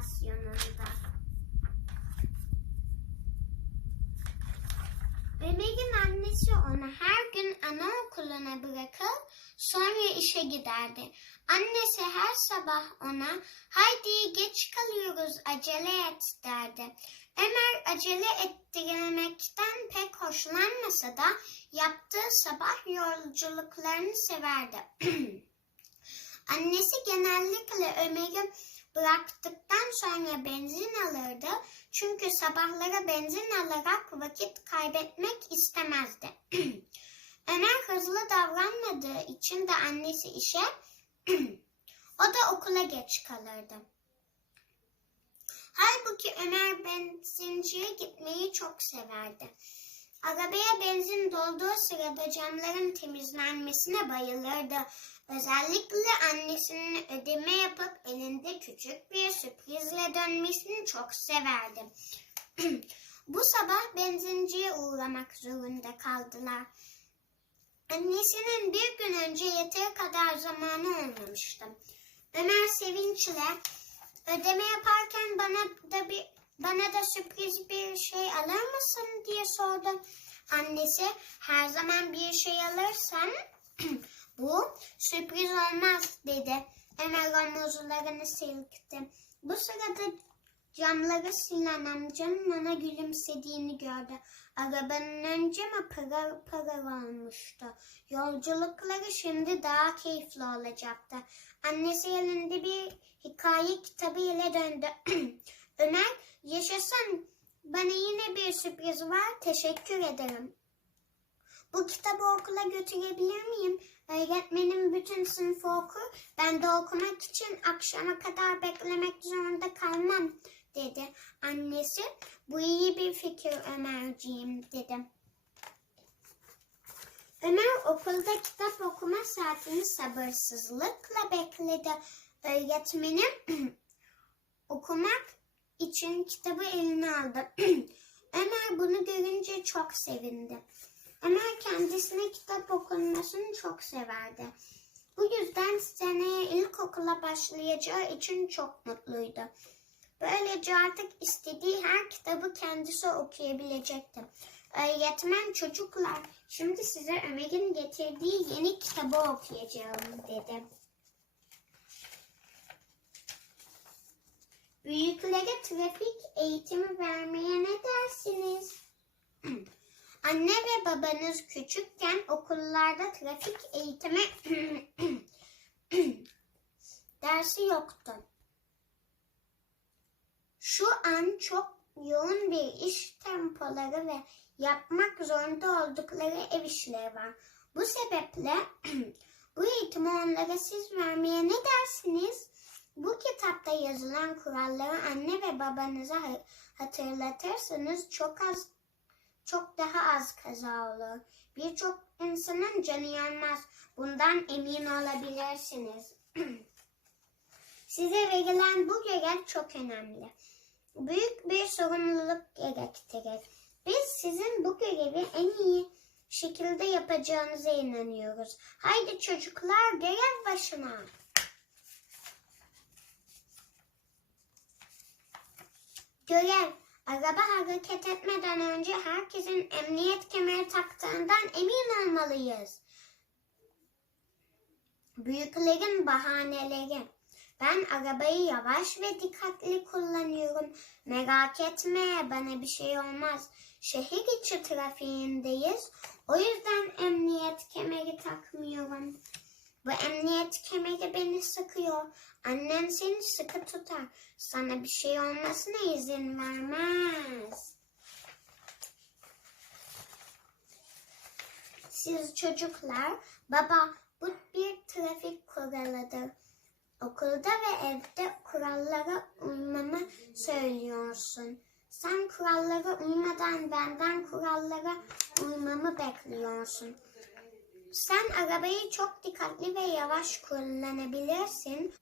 istasyonunda. Ömer'in annesi onu her gün anaokuluna bırakır, sonra işe giderdi. Annesi her sabah ona, haydi geç kalıyoruz, acele et derdi. Ömer acele ettirmekten pek hoşlanmasa da yaptığı sabah yolculuklarını severdi. Annesi genellikle Ömer'i bıraktıktan sonra benzin alırdı. Çünkü sabahlara benzin alarak vakit kaybetmek istemezdi. Ömer hızlı davranmadığı için de annesi işe, o da okula geç kalırdı. Halbuki Ömer benzinciye gitmeyi çok severdi. Arabaya benzin dolduğu sırada camların temizlenmesine bayılırdı. Özellikle annesinin ödeme yapıp elinde küçük bir sürprizle dönmesini çok severdi. Bu sabah benzinciye uğramak zorunda kaldılar. Annesinin bir gün önce yeteri kadar zamanı olmamıştı. Ömer sevinçle ödeme yaparken bana da bir bana da sürpriz bir şey alır mısın diye sordu. Annesi her zaman bir şey alırsan bu sürpriz olmaz dedi. Ömer omuzlarını silkti. Bu sırada camları silen amcanın ona gülümsediğini gördü. Arabanın ön camı pırıl pırıl olmuştu. Yolculukları şimdi daha keyifli olacaktı. Annesi elinde bir hikaye kitabı ile döndü. Ömer yaşasın bana yine bir sürpriz var teşekkür ederim. Bu kitabı okula götürebilir miyim? Öğretmenim bütün sınıfı okur. Ben de okumak için akşama kadar beklemek zorunda kalmam dedi. Annesi bu iyi bir fikir Ömerciğim dedi. Ömer okulda kitap okuma saatini sabırsızlıkla bekledi. Öğretmenim okumak için kitabı eline aldı. Ömer bunu görünce çok sevindi. Ömer kendisine kitap okunmasını çok severdi. Bu yüzden seneye ilkokula başlayacağı için çok mutluydu. Böylece artık istediği her kitabı kendisi okuyabilecekti. Öğretmen çocuklar, şimdi size Ömer'in getirdiği yeni kitabı okuyacağım dedi. Büyüklere trafik eğitimi vermeye? Anne ve babanız küçükken okullarda trafik eğitimi dersi yoktu. Şu an çok yoğun bir iş tempoları ve yapmak zorunda oldukları ev işleri var. Bu sebeple bu eğitimi onlara siz vermeye ne dersiniz? Bu kitapta yazılan kuralları anne ve babanıza ha- hatırlatırsanız çok az çok daha az kaza olur. Birçok insanın canı yanmaz. Bundan emin olabilirsiniz. Size verilen bu görev çok önemli. Büyük bir sorumluluk gerektirir. Biz sizin bu görevi en iyi şekilde yapacağınıza inanıyoruz. Haydi çocuklar görev başına. Görev. Araba hareket etmeden önce herkesin emniyet kemeri taktığından emin olmalıyız. Büyüklerin bahaneleri. Ben arabayı yavaş ve dikkatli kullanıyorum. Merak etme bana bir şey olmaz. Şehir içi trafiğindeyiz. O yüzden emniyet kemeri takmıyorum. Bu emniyet kemeri beni sıkıyor. Annen seni sıkı tutar. Sana bir şey olmasına izin vermez. Siz çocuklar, baba bu bir trafik kuralıdır. Okulda ve evde kurallara uymamı söylüyorsun. Sen kurallara uymadan benden kurallara uymamı bekliyorsun. Sen arabayı çok dikkatli ve yavaş kullanabilirsin.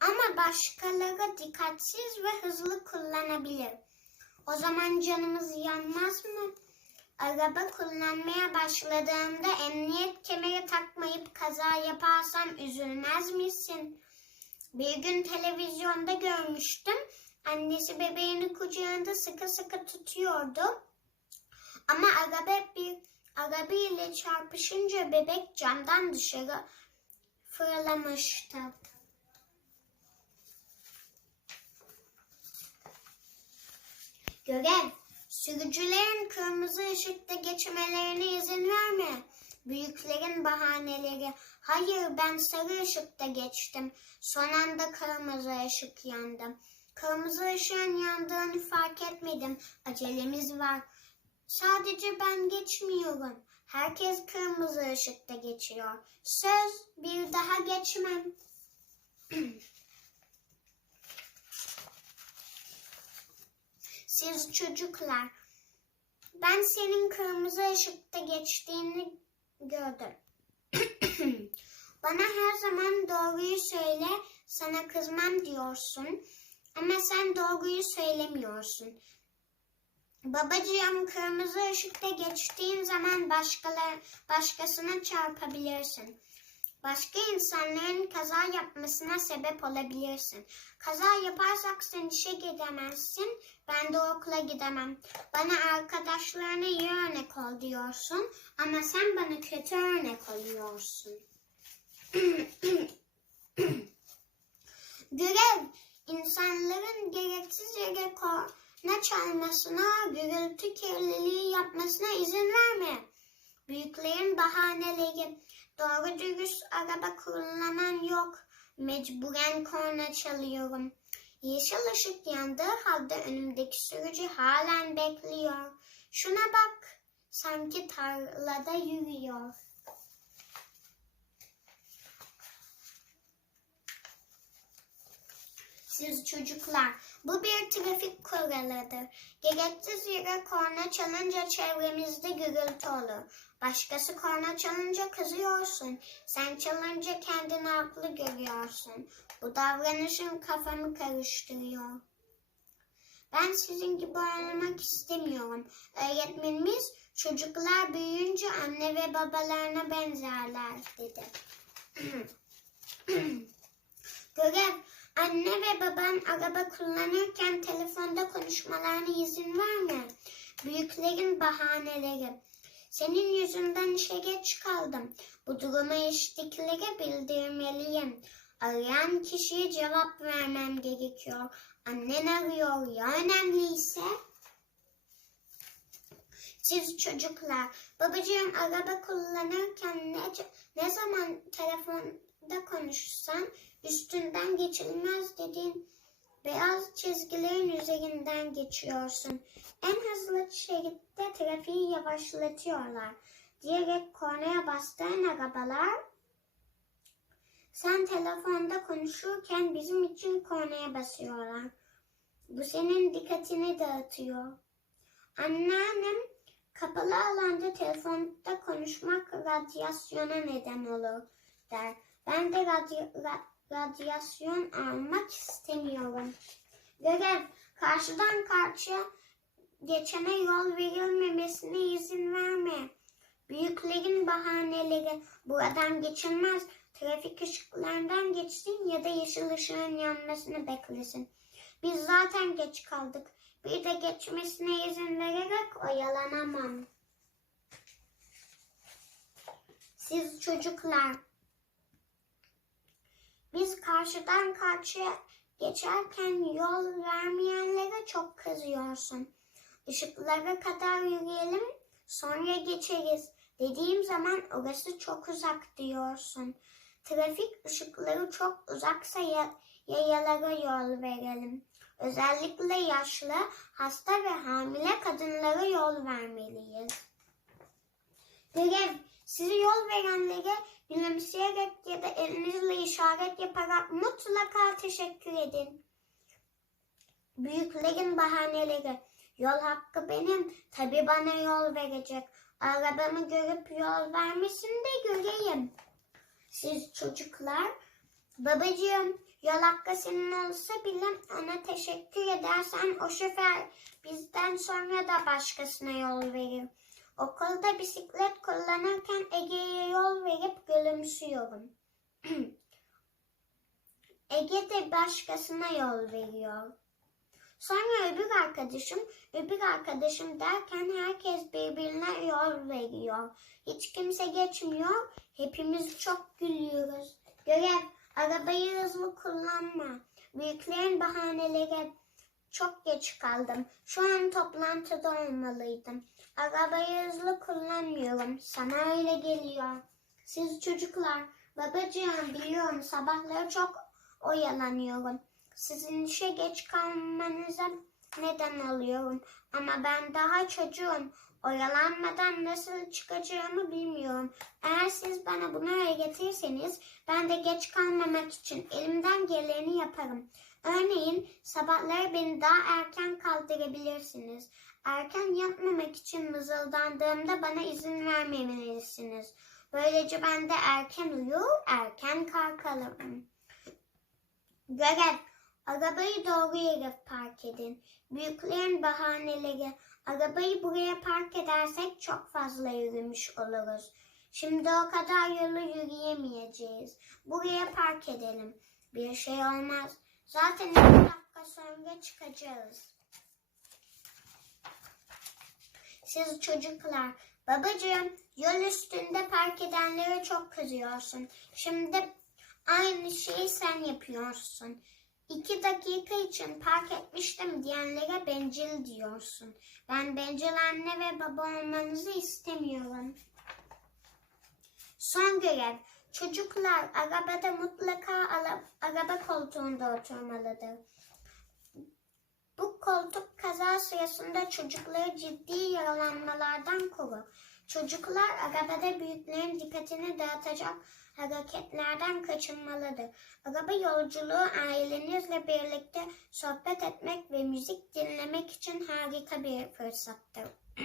Ama başkaları dikkatsiz ve hızlı kullanabilir. O zaman canımız yanmaz mı? Araba kullanmaya başladığımda emniyet kemeri takmayıp kaza yaparsam üzülmez misin? Bir gün televizyonda görmüştüm. Annesi bebeğini kucağında sıkı sıkı tutuyordu. Ama araba bir araba ile çarpışınca bebek camdan dışarı fırlamıştı. Görev. Sürücülerin kırmızı ışıkta geçmelerine izin verme. Büyüklerin bahaneleri. Hayır ben sarı ışıkta geçtim. Son anda kırmızı ışık yandı. Kırmızı ışığın yandığını fark etmedim. Acelemiz var. Sadece ben geçmiyorum. Herkes kırmızı ışıkta geçiyor. Söz bir daha geçmem. Siz çocuklar, ben senin kırmızı ışıkta geçtiğini gördüm. Bana her zaman doğruyu söyle, sana kızmam diyorsun. Ama sen doğruyu söylemiyorsun. Babacığım kırmızı ışıkta geçtiğin zaman başkalar, başkasına çarpabilirsin. Başka insanların kaza yapmasına sebep olabilirsin. Kaza yaparsak sen işe gidemezsin, ben de okula gidemem. Bana arkadaşlarına iyi örnek ol diyorsun ama sen bana kötü örnek oluyorsun. Görev, insanların gereksiz yere korna çalmasına, gürültü kirliliği yapmasına izin verme. Büyüklerin bahaneleri, doğru dürüst araba kullanan yok. Mecburen korna çalıyorum. Yeşil ışık yandığı halde önümdeki sürücü halen bekliyor. Şuna bak, sanki tarlada yürüyor. Siz çocuklar, bu bir trafik kuralıdır. Gereksiz yere korna çalınca çevremizde gürültü olur. Başkası korna çalınca kızıyorsun. Sen çalınca kendini haklı görüyorsun. Bu davranışın kafamı karıştırıyor. Ben sizin gibi olmak istemiyorum. Öğretmenimiz çocuklar büyüyünce anne ve babalarına benzerler dedi. Görev Anne ve baban araba kullanırken telefonda konuşmalarına izin verme. Büyüklerin bahaneleri. Senin yüzünden işe geç kaldım. Bu durumu eşliklere bildirmeliyim. Arayan kişiye cevap vermem gerekiyor. Annen arıyor ya önemliyse. Siz çocuklar, babacığım araba kullanırken ne, ne zaman telefonda konuşsan üstünden geçilmez dediğin beyaz çizgilerin üzerinden geçiyorsun. En hızlı şeritte trafiği yavaşlatıyorlar diyerek kornaya bastığın arabalar sen telefonda konuşurken bizim için kornaya basıyorlar. Bu senin dikkatini dağıtıyor. Anneannem kapalı alanda telefonda konuşmak radyasyona neden olur der. Ben de radyo, ra, radyasyon almak istemiyorum. Görev karşıdan karşıya geçene yol verilmemesine izin verme. Büyüklerin bahaneleri buradan geçilmez. Trafik ışıklarından geçsin ya da yeşil ışığın yanmasını beklesin. Biz zaten geç kaldık. Bir de geçmesine izin vererek oyalanamam. Siz çocuklar biz karşıdan karşıya geçerken yol vermeyenlere çok kızıyorsun. Işıklara kadar yürüyelim, sonra geçeriz. Dediğim zaman orası çok uzak diyorsun. Trafik ışıkları çok uzaksa yayalara yol verelim. Özellikle yaşlı, hasta ve hamile kadınlara yol vermeliyiz. Görev, sizi yol verenlere gülümseyerek ya da elinizle işaret yaparak mutlaka teşekkür edin. Büyüklerin bahaneleri. Yol hakkı benim. Tabi bana yol verecek. Arabamı görüp yol vermesini de göreyim. Siz çocuklar, babacığım yol hakkı senin olsa bile ona teşekkür edersen o şoför bizden sonra da başkasına yol verir. Okulda bisiklet kullanırken Ege'ye yol verip gülümsüyorum. Ege de başkasına yol veriyor. Sonra öbür arkadaşım, öbür arkadaşım derken herkes birbirine yol veriyor. Hiç kimse geçmiyor. Hepimiz çok gülüyoruz. Görev, arabayı hızlı kullanma. Büyüklerin bahaneleri çok geç kaldım. Şu an toplantıda olmalıydım. Arabayı hızlı kullanmıyorum. Sana öyle geliyor. Siz çocuklar, babacığım biliyorum sabahları çok oyalanıyorum. Sizin işe geç kalmanıza neden oluyorum. Ama ben daha çocuğum. Oyalanmadan nasıl çıkacağımı bilmiyorum. Eğer siz bana bunu öğretirseniz ben de geç kalmamak için elimden geleni yaparım. Örneğin sabahları beni daha erken kaldırabilirsiniz. Erken yatmamak için mızıldandığımda bana izin vermemelisiniz. Böylece ben de erken uyur, erken kalkarım. Görev. Arabayı doğru yere park edin. Büyüklerin bahaneleri. Arabayı buraya park edersek çok fazla yürümüş oluruz. Şimdi o kadar yolu yürüyemeyeceğiz. Buraya park edelim. Bir şey olmaz. Zaten iki dakika sonra çıkacağız. Siz çocuklar, babacığım yol üstünde park edenlere çok kızıyorsun. Şimdi aynı şeyi sen yapıyorsun. İki dakika için park etmiştim diyenlere bencil diyorsun. Ben bencil anne ve baba olmanızı istemiyorum. Son görev. Çocuklar arabada mutlaka araba koltuğunda oturmalıdır. Bu koltuk kaza sırasında çocukları ciddi yaralanmalardan korur. Çocuklar arabada büyüklerin dikkatini dağıtacak hareketlerden kaçınmalıdır. Araba yolculuğu ailenizle birlikte sohbet etmek ve müzik dinlemek için harika bir fırsattır.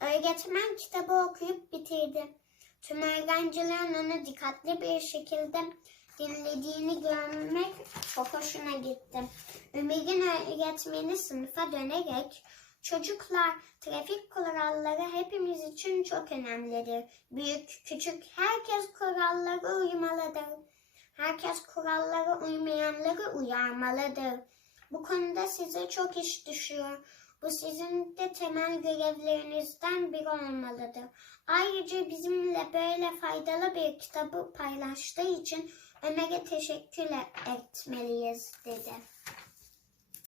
Öğretmen kitabı okuyup bitirdi. Tüm öğrencilerin onu dikkatli bir şekilde dinlediğini görmek çok hoşuna gitti. Ömer'in öğretmeni sınıfa dönerek Çocuklar, trafik kuralları hepimiz için çok önemlidir. Büyük, küçük, herkes kurallara uymalıdır. Herkes kurallara uymayanları uyarmalıdır. Bu konuda size çok iş düşüyor. Bu sizin de temel görevlerinizden biri olmalıdır. Ayrıca bizimle böyle faydalı bir kitabı paylaştığı için Ömer'e teşekkür etmeliyiz dedi.